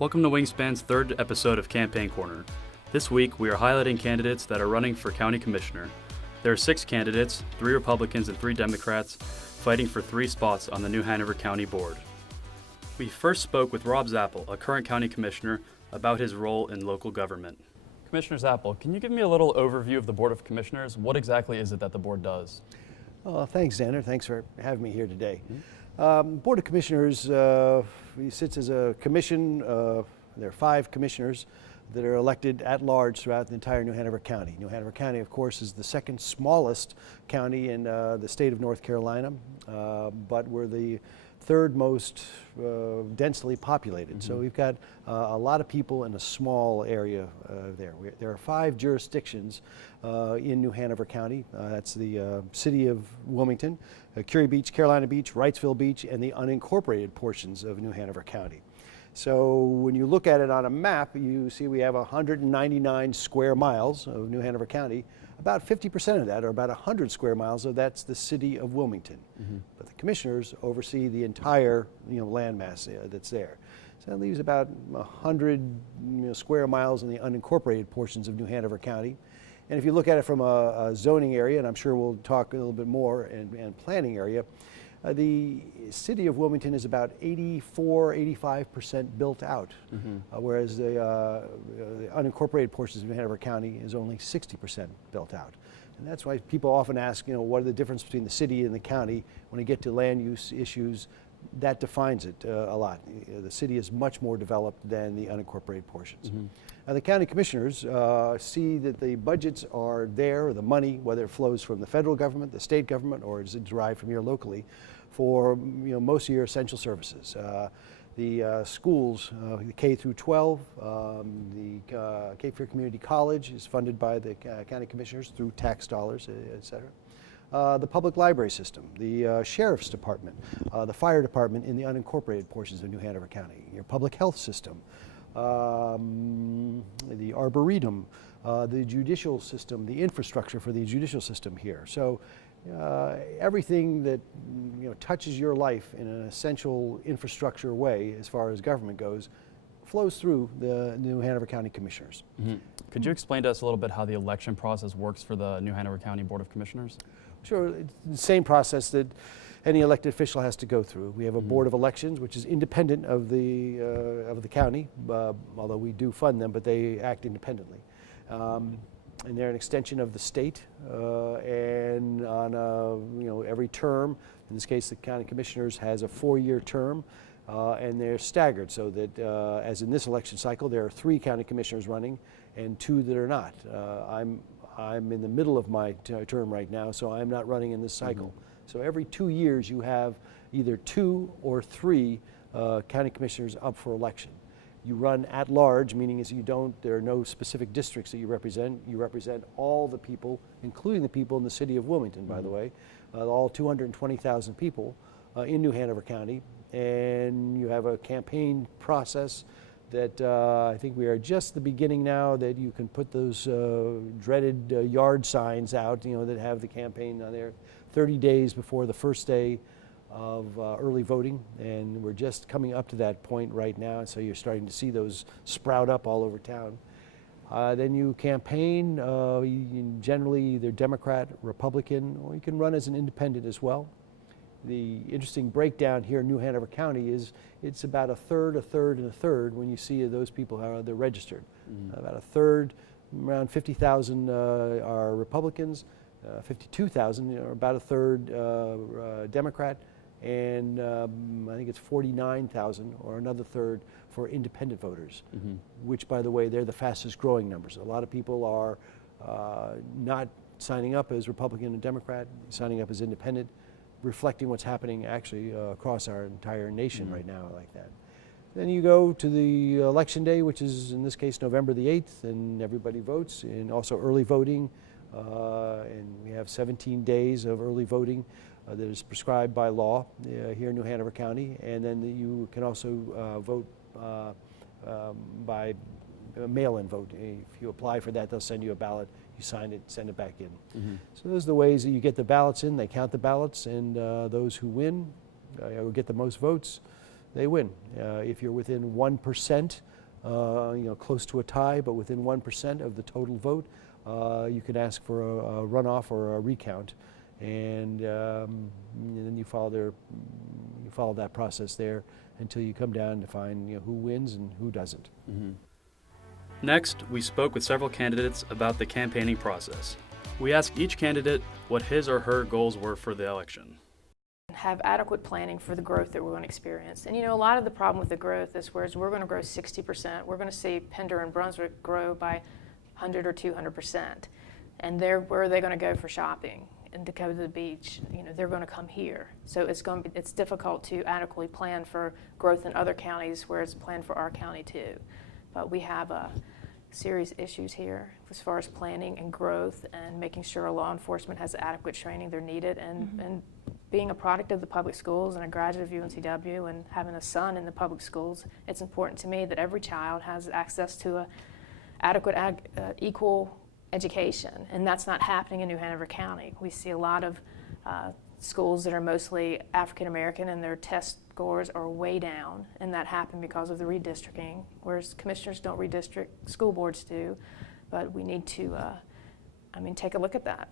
Welcome to Wingspan's third episode of Campaign Corner. This week, we are highlighting candidates that are running for county commissioner. There are 6 candidates, 3 Republicans and 3 Democrats, fighting for 3 spots on the New Hanover County Board. We first spoke with Rob Zappel, a current county commissioner, about his role in local government. Commissioner Zappel, can you give me a little overview of the Board of Commissioners? What exactly is it that the board does? Thanks, Xander. Thanks for having me here today. Board of Commissioners sits as a commission. There are 5 commissioners that are elected at large throughout the entire New Hanover County. New Hanover County, of course, is the second smallest county in the state of North Carolina, but we're the third most densely populated. So we've got a lot of people in a small area there. There are 5 jurisdictions in New Hanover County. That's the city of Wilmington, Curie Beach, Carolina Beach, Wrightsville Beach, and the unincorporated portions of New Hanover County. So when you look at it on a map, you see we have 199 square miles of New Hanover County. About 50% of that, or about 100 square miles of that's the city of Wilmington. But the commissioners oversee the entire landmass that's there. So that leaves about 100 square miles in the unincorporated portions of New Hanover County. And if you look at it from a zoning area, and I'm sure we'll talk a little bit more, and planning area, the city of Wilmington is about 84–85% built out, whereas the unincorporated portions of New Hanover County is only 60% built out. And that's why people often ask, what are the difference between the city and the county? When you get to land use issues, that defines it a lot. The city is much more developed than the unincorporated portions. Now, the county commissioners see that the budgets are there, or the money, whether it flows from the federal government, the state government, or is it derived from here locally, for most of your essential services. The schools, the K through 12, the Cape Fear Community College is funded by the county commissioners through tax dollars, et cetera. The public library system, the sheriff's department, the fire department in the unincorporated portions of New Hanover County, your public health system, the arboretum, the judicial system, the infrastructure for the judicial system here. So everything that touches your life in an essential infrastructure way as far as government goes flows through the New Hanover County Commissioners. Could you explain to us a little bit how the election process works for the New Hanover County Board of Commissioners? Sure, it's the same process that any elected official has to go through. We have a board of elections, which is independent of the county, although we do fund them, but they act independently. And they're an extension of the state, and on every term, in this case the county commissioners has a 4-year term, and they're staggered, so that as in this election cycle there are 3 county commissioners running and 2 that are not. I'm in the middle of my term right now, so I'm not running in this cycle. So every 2 years you have either 2 or 3 county commissioners up for election. You run at large, meaning there are no specific districts that you represent. You represent all the people, including the people in the city of Wilmington, by the way, all 220,000 people in New Hanover County. And you have a campaign process that I think we are just the beginning now, that you can put those dreaded yard signs out, that have the campaign on there 30 days before the first day of early voting, and we're just coming up to that point right now, so you're starting to see those sprout up all over town. Then you campaign, generally either Democrat, Republican, or you can run as an independent as well. The interesting breakdown here in New Hanover County is it's about a third, a third, and a third when you see those people how they're registered. About a third, around 50,000 are Republicans, 52,000, about a third Democrat, and I think it's 49,000 or another third for independent voters, which, by the way, they're the fastest growing numbers. A lot of people are not signing up as Republican and Democrat, signing up as independent, reflecting what's happening actually across our entire nation right now like that. Then you go to the election day, which is in this case November the 8th, and everybody votes, and also early voting, and we have 17 days of early voting that is prescribed by law here in New Hanover County, and then you can also vote by mail-in vote. If you apply for that, they'll send you a ballot. You sign it, send it back in. So those are the ways that you get the ballots in. They count the ballots, and those who win will get the most votes they win. If you're within 1%, close to a tie, but within 1% of the total vote, you can ask for a runoff or a recount, and then you follow that process there until you come down to find who wins and who doesn't. Mm-hmm. Next, we spoke with several candidates about the campaigning process. We asked each candidate what his or her goals were for the election. Have adequate planning for the growth that we're going to experience. And a lot of the problem with the growth is whereas we're going to grow 60%, we're going to see Pender and Brunswick grow by 100 or 200%. And where are they going to go for shopping? And to go to the beach, they're going to come here. So it's difficult to adequately plan for growth in other counties where it's planned for our county too. But we have serious issues here as far as planning and growth and making sure law enforcement has the adequate training they're needed, and being a product of the public schools and a graduate of UNCW and having a son in the public schools, it's important to me that every child has access to a adequate equal education, and that's not happening in New Hanover County. We see a lot of schools that are mostly African American and their test scores are way down, and that happened because of the redistricting, whereas commissioners don't redistrict, school boards do, but we need to take a look at that.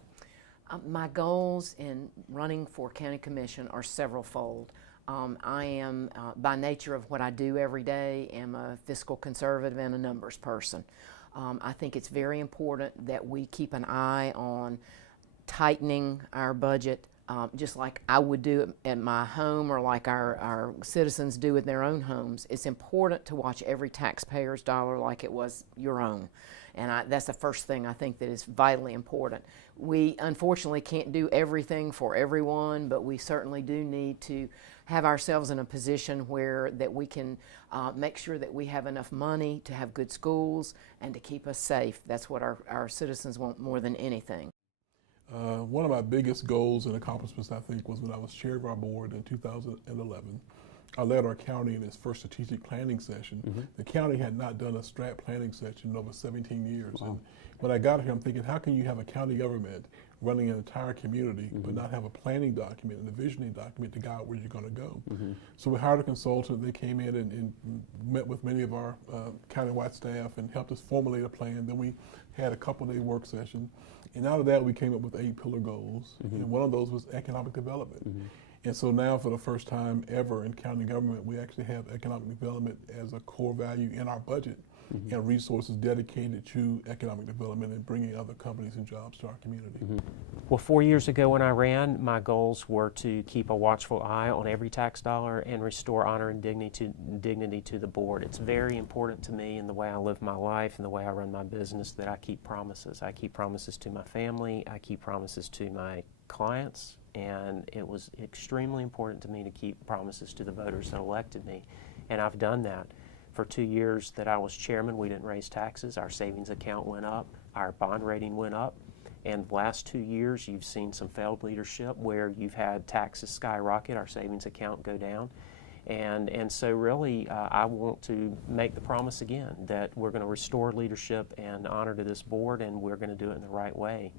My goals in running for county commission are several-fold. I am, by nature of what I do every day, am a fiscal conservative and a numbers person. I think it's very important that we keep an eye on tightening our budget, just like I would do at my home or like our citizens do in their own homes. It's important to watch every taxpayer's dollar like it was your own. And that's the first thing I think that is vitally important. We unfortunately can't do everything for everyone, but we certainly do need to have ourselves in a position where that we can make sure that we have enough money to have good schools and to keep us safe. That's what our citizens want more than anything. One of my biggest goals and accomplishments, I think, was when I was chair of our board in 2011. I led our county in its first strategic planning session. Mm-hmm. The county had not done a strat planning session in over 17 years. Wow. And when I got here, I'm thinking, how can you have a county government running an entire community, mm-hmm. but not have a planning document and a visioning document to guide where you're going to go? Mm-hmm. So we hired a consultant. They came in and met with many of our countywide staff and helped us formulate a plan. Then we had a couple-day work session. And out of that, we came up with 8 pillar goals. Mm-hmm. And one of those was economic development. Mm-hmm. And so now, for the first time ever in county government, we actually have economic development as a core value in our budget, mm-hmm. and resources dedicated to economic development and bringing other companies and jobs to our community. Mm-hmm. Well, 4 years ago when I ran, my goals were to keep a watchful eye on every tax dollar and restore honor and dignity to the board. It's very important to me in the way I live my life and the way I run my business that I keep promises. I keep promises to my family, I keep promises to my clients, and it was extremely important to me to keep promises to the voters that elected me, and I've done that. For 2 years that I was chairman, we didn't raise taxes. Our savings account went up, our bond rating went up, and the last 2 years you've seen some failed leadership where you've had taxes skyrocket, our savings account go down, and so really I want to make the promise again that we're going to restore leadership and honor to this board, and we're going to do it in the right way.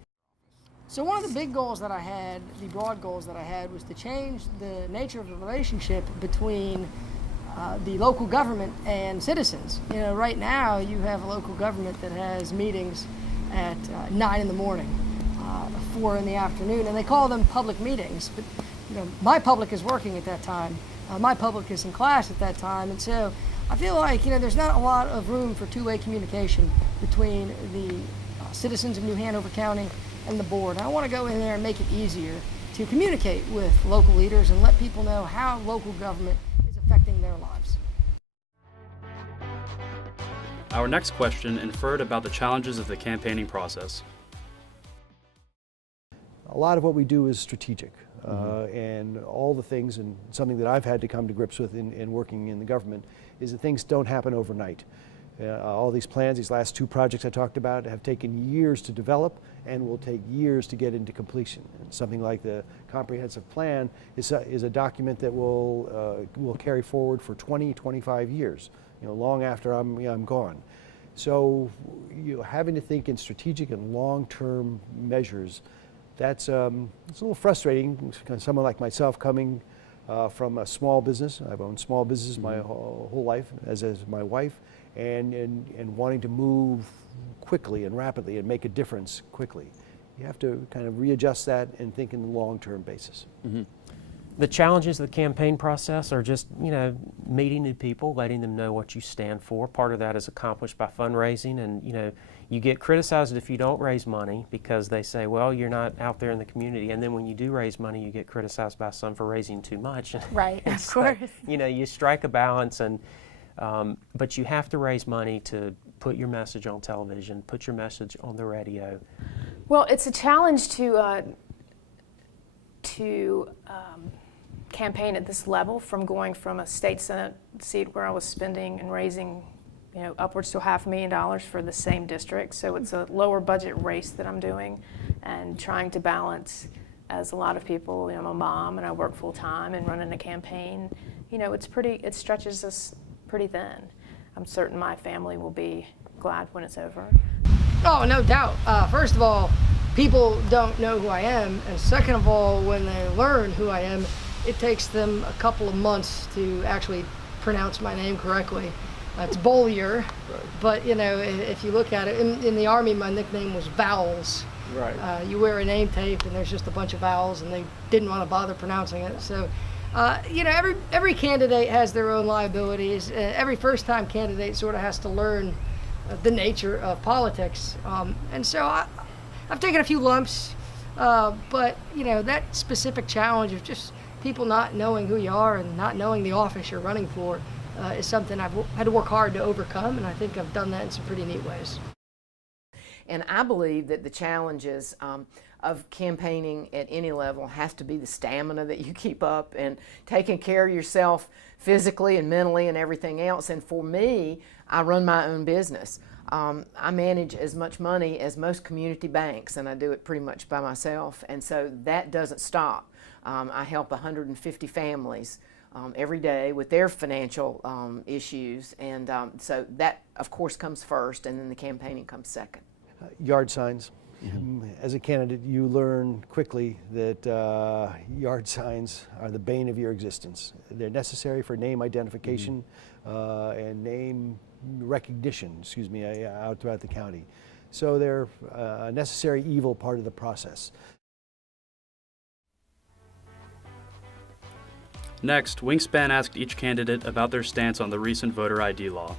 So one of the big goals that I had, the broad goals that I had, was to change the nature of the relationship between the local government and citizens. Right now you have a local government that has meetings at 9 in the morning, 4 in the afternoon, and they call them public meetings. But my public is working at that time. My public is in class at that time, and so I feel like there's not a lot of room for two-way communication between the citizens of New Hanover County and the board. I want to go in there and make it easier to communicate with local leaders and let people know how local government is affecting their lives. Our next question inferred about the challenges of the campaigning process. A lot of what we do is strategic, and all the things, and something that I've had to come to grips with in working in the government, is that things don't happen overnight. All these plans, these last 2 projects I talked about, have taken years to develop and will take years to get into completion. And something like the comprehensive plan is a document that will carry forward for 20, 25 years, long after I'm gone. So having to think in strategic and long-term measures, that's it's a little frustrating. Someone like myself coming from a small business. I've owned small business my whole life, as my wife, and wanting to move quickly and rapidly and make a difference quickly. You have to kind of readjust that and think in the long-term basis. The challenges of the campaign process are just, meeting new people, letting them know what you stand for. Part of that is accomplished by fundraising, and, you get criticized if you don't raise money because they say, well, you're not out there in the community. And then when you do raise money, you get criticized by some for raising too much. Right, And of so, course. you strike a balance, and but you have to raise money to put your message on television, put your message on the radio. Well, it's a challenge to campaign at this level, from going from a state senate seat where I was spending and raising, upwards to $500,000 for the same district. So it's a lower budget race that I'm doing, and trying to balance, as a lot of people, I'm a mom and I work full time, and running a campaign, it stretches us pretty thin. I'm certain my family will be glad when it's over. Oh, no doubt. First of all, people don't know who I am, and second of all, when they learn who I am, it takes them a couple of months to actually pronounce my name correctly. It's Bollier, but if you look at it, in the Army, my nickname was Vowels. Right. You wear a name tape, and there's just a bunch of vowels, and they didn't want to bother pronouncing it. So, every candidate has their own liabilities. Every first-time candidate sort of has to learn the nature of politics, and so I've taken a few lumps, but that specific challenge of just people not knowing who you are and not knowing the office you're running for is something I've had to work hard to overcome, and I think I've done that in some pretty neat ways. And I believe that the challenges of campaigning at any level has to be the stamina that you keep up, and taking care of yourself physically and mentally and everything else. And for me, I run my own business. I manage as much money as most community banks, and I do it pretty much by myself, and so that doesn't stop. I help 150 families every day with their financial issues, and so that, of course, comes first, and then the campaigning comes second. Yard signs. As a candidate, you learn quickly that yard signs are the bane of your existence. They're necessary for name identification and name recognition, out throughout the county. So they're a necessary evil part of the process. Next, Wingspan asked each candidate about their stance on the recent voter ID law.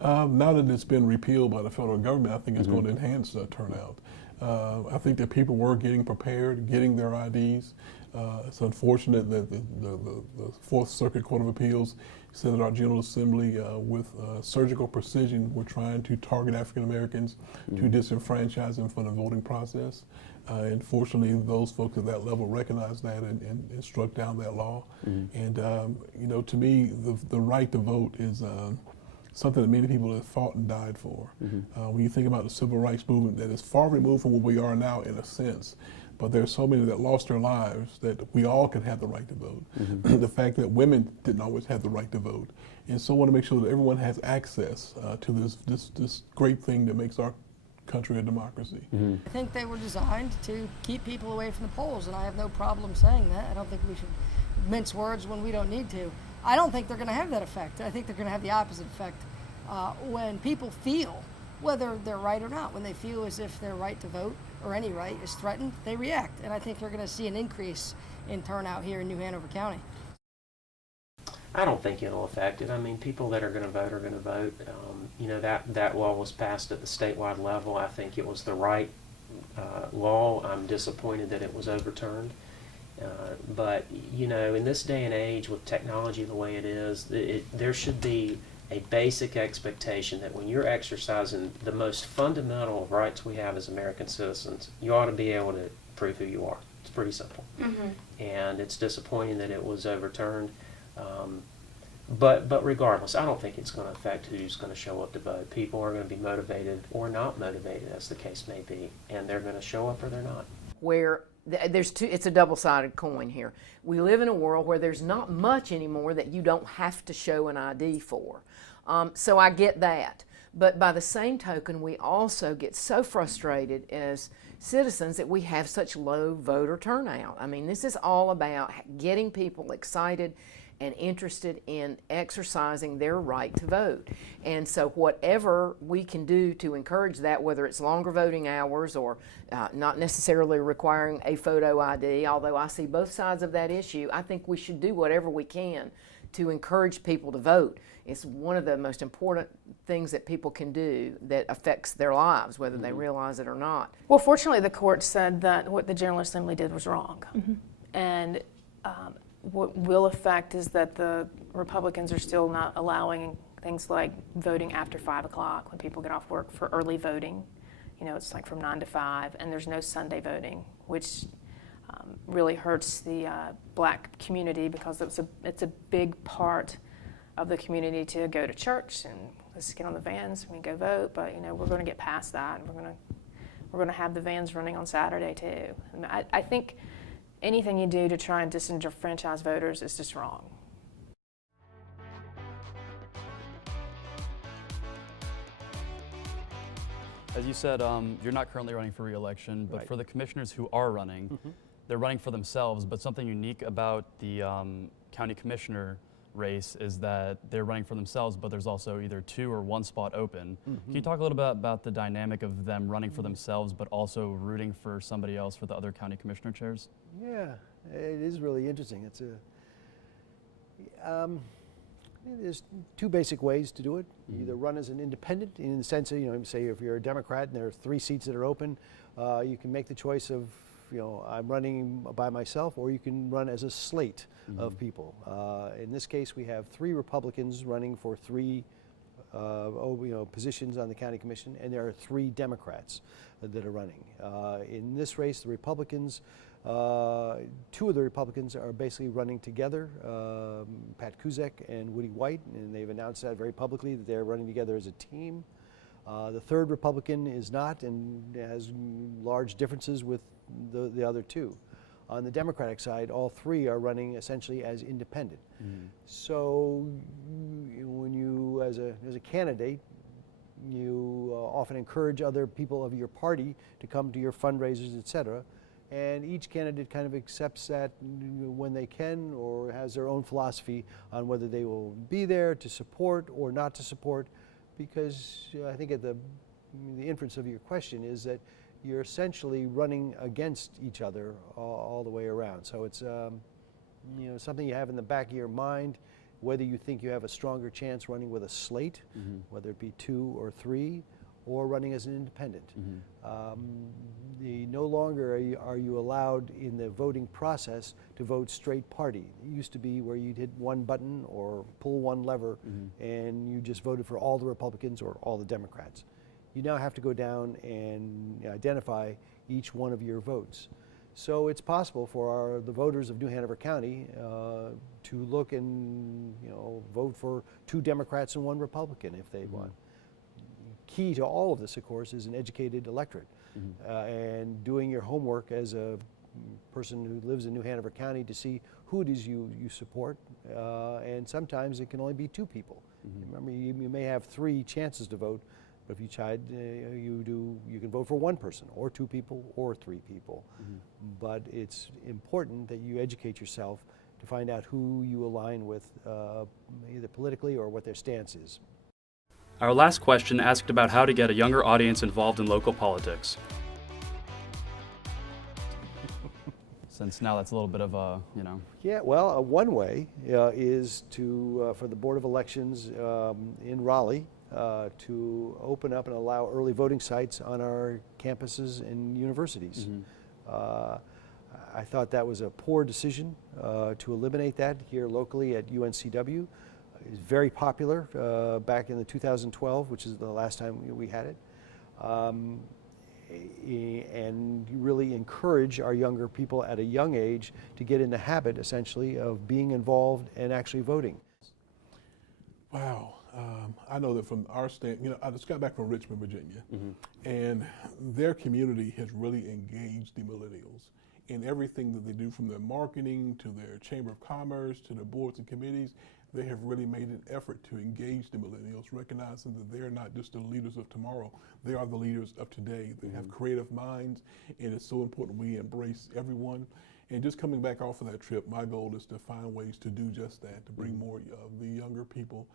Now that it's been repealed by the federal government, I think it's going to enhance turnout. I think that people were getting prepared, getting their IDs. It's unfortunate that the Fourth Circuit Court of Appeals said that our General Assembly, with surgical precision, were trying to target African Americans to disenfranchise them from the voting process. And fortunately, those folks at that level recognized that and struck down that law. And to me, the right to vote is something that many people have fought and died for. When you think about the civil rights movement, that is far removed from where we are now in a sense, but there's so many that lost their lives that we all can have the right to vote. The fact that women didn't always have the right to vote. And so I want to make sure that everyone has access to this great thing that makes our country a democracy. I think they were designed to keep people away from the polls, and I have no problem saying that. I don't think we should mince words when we don't need to. I don't think they're going to have that effect. I think they're going to have the opposite effect. When people feel, whether they're right or not, when they feel as if their right to vote, or any right, is threatened, they react. And I think we're going to see an increase in turnout here in New Hanover County. I don't think it'll affect it. I mean, people that are going to vote are going to vote. That law was passed at the statewide level. I think it was the right law. I'm disappointed that it was overturned. But in this day and age, with technology the way it is, there should be a basic expectation that when you're exercising the most fundamental rights we have as American citizens, you ought to be able to prove who you are. It's pretty simple. And it's disappointing that it was overturned. But regardless, I don't think it's going to affect who's going to show up to vote. People are going to be motivated or not motivated, as the case may be, and they're going to show up or they're not. Where it's a double-sided coin here. We live in a world where there's not much anymore that you don't have to show an ID for. So I get that. But by the same token, we also get so frustrated as citizens that we have such low voter turnout. I mean, this is all about getting people excited and interested in exercising their right to vote. And so whatever we can do to encourage that, whether it's longer voting hours or not necessarily requiring a photo ID, although I see both sides of that issue, I think we should do whatever we can to encourage people to vote. It's one of the most important things that people can do that affects their lives, whether they realize it or not. Well, fortunately, the court said that what the General Assembly did was wrong. And what will affect is that the Republicans are still not allowing things like voting after 5 o'clock when people get off work for early voting. You know, it's like from 9 to 5, and there's no Sunday voting, which really hurts the black community because it's a big part of the community to go to church and let's get on the vans and go vote. But you know, we're going to get past that, and we're going to have the vans running on Saturday too. And I think anything you do to try and disenfranchise voters is just wrong. As you said, you're not currently running for re-election, but Right. for the commissioners who are running, they're running for themselves. But something unique about the county commissioner race is that they're running for themselves, but there's also either 2 or 1 spot open. Can you talk a little bit about the dynamic of them running for themselves, but also rooting for somebody else for the other county commissioner chairs? Yeah, it is really interesting. It's there's 2 basic ways to do it. You either run as an independent in the sense of, you know, say if you're a Democrat and there are 3 seats that are open, you can make the choice of, you know, I'm running by myself, or you can run as a slate of people. In this case, we have 3 Republicans running for 3 positions on the county commission, and there are 3 Democrats that are running. In this race, the Republicans, 2 of the Republicans are basically running together, Pat Kuzek and Woody White, and they've announced that very publicly that they're running together as a team. The 3rd Republican is not and has large differences with the other 2. On the Democratic side, all 3 are running essentially as independent. So when you, as a candidate, you often encourage other people of your party to come to your fundraisers, etc. And each candidate kind of accepts that when they can, or has their own philosophy on whether they will be there to support or not to support. Because I think the inference of your question is that you're essentially running against each other all the way around. So it's something you have in the back of your mind, whether you think you have a stronger chance running with a slate, whether it be 2 or 3, or running as an independent. No longer are you allowed in the voting process to vote straight party. It used to be where you'd hit one button or pull one lever and you just voted for all the Republicans or all the Democrats. You now have to go down and identify each one of your votes. So it's possible for the voters of New Hanover County to look and vote for 2 Democrats and 1 Republican if they want. Key to all of this, of course, is an educated electorate and doing your homework as a person who lives in New Hanover County to see who it is you support, and sometimes it can only be 2 people. Remember, you may have 3 chances to vote, but if you tried, you can vote for 1 person, or 2 people, or 3 people. But it's important that you educate yourself to find out who you align with, either politically or what their stance is. Our last question asked about how to get a younger audience involved in local politics. Since now that's a little bit of a, Yeah, well, one way is for the Board of Elections in Raleigh to open up and allow early voting sites on our campuses and universities. I thought that was a poor decision to eliminate that here locally at UNCW. It's very popular back in the 2012, which is the last time we had it. And really encourage our younger people at a young age to get in the habit, essentially, of being involved and actually voting. Wow. I know that from our I just got back from Richmond, Virginia, and their community has really engaged the millennials in everything that they do, from their marketing to their Chamber of Commerce to their boards and committees. they have really made an effort to engage the millennials, recognizing that they're not just the leaders of tomorrow, they are the leaders of today. They have creative minds, and it's so important we embrace everyone. And just coming back off of that trip, my goal is to find ways to do just that, to bring more of the younger people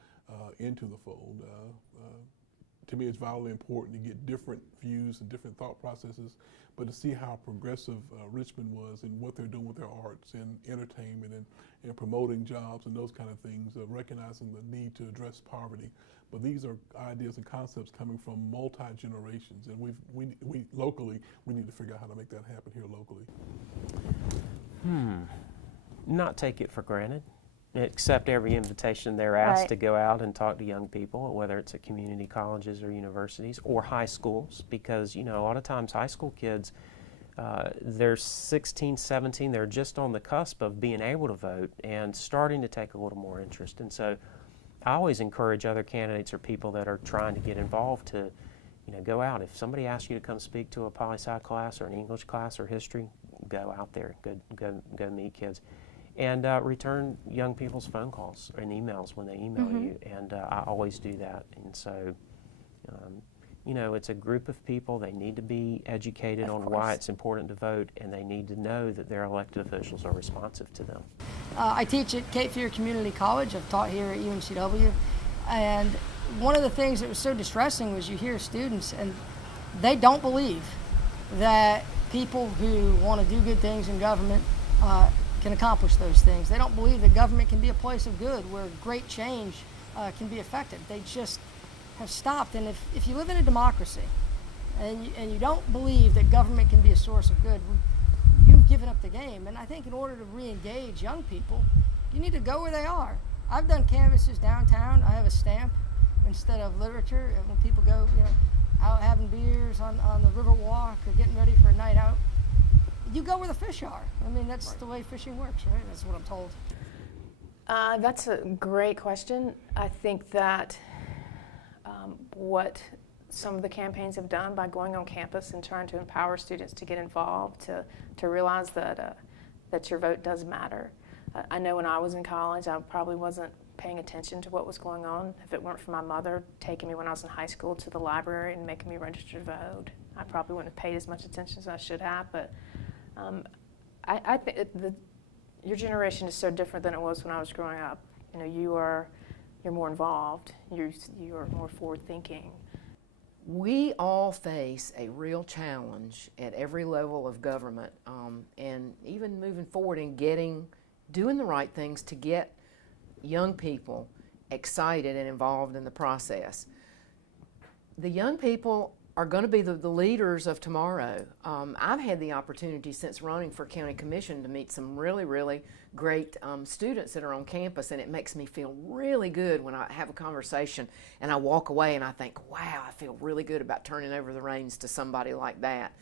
into the fold. To me, it's vitally important to get different views and different thought processes, but to see how progressive Richmond was and what they're doing with their arts and entertainment and promoting jobs and those kind of things, recognizing the need to address poverty. But these are ideas and concepts coming from multi-generations, and we locally, we need to figure out how to make that happen here locally. Not take it for granted. Accept every invitation they're asked Right. to go out and talk to young people, whether it's at community colleges or universities or high schools, because a lot of times high school kids, they're 16, 17, they're just on the cusp of being able to vote and starting to take a little more interest. And so I always encourage other candidates or people that are trying to get involved to go out. If somebody asks you to come speak to a poli-sci class or an English class or history, go out there, go meet kids. And return young people's phone calls and emails when they email you, and I always do that. And so, it's a group of people. They need to be educated on why it's important to vote, and they need to know that their elected officials are responsive to them. I teach at Cape Fear Community College. I've taught here at UNCW. And one of the things that was so distressing was you hear students, and they don't believe that people who want to do good things in government can accomplish those things. They don't believe that government can be a place of good where great change can be effected. They just have stopped. And if you live in a democracy and you don't believe that government can be a source of good, you've given up the game. And I think in order to re-engage young people, you need to go where they are. I've done canvases downtown. I have a stamp instead of literature. And when people go, out having beers on the river walk or getting ready for a night out, you go where the fish are. I mean, that's the way fishing works, right? That's what I'm told. That's a great question. I think that what some of the campaigns have done by going on campus and trying to empower students to get involved, to realize that your vote does matter. I know when I was in college, I probably wasn't paying attention to what was going on. If it weren't for my mother taking me when I was in high school to the library and making me register to vote, I probably wouldn't have paid as much attention as I should have. But I think your generation is so different than it was when I was growing up. You're more involved. You are more forward-thinking. We all face a real challenge at every level of government, and even moving forward and doing the right things to get young people excited and involved in the process. The young people are going to be the leaders of tomorrow. I've had the opportunity since running for county commission to meet some really, really great students that are on campus, and it makes me feel really good when I have a conversation and I walk away and I think, wow, I feel really good about turning over the reins to somebody like that.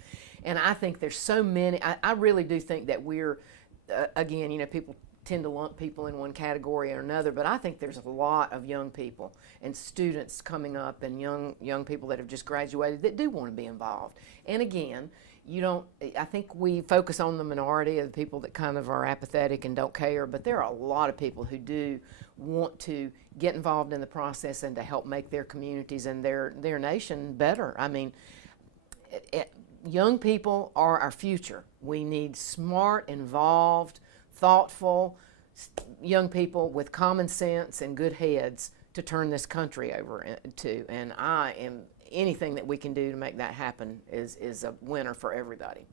And I think there's so many, I really do think that we're, again, people tend to lump people in one category or another, but I think there's a lot of young people and students coming up and young people that have just graduated that do want to be involved. And again, I think we focus on the minority of the people that kind of are apathetic and don't care, but there are a lot of people who do want to get involved in the process and to help make their communities and their nation better. I mean, young people are our future. We need smart, involved, thoughtful young people with common sense and good heads to turn this country over to. And anything that we can do to make that happen is a winner for everybody.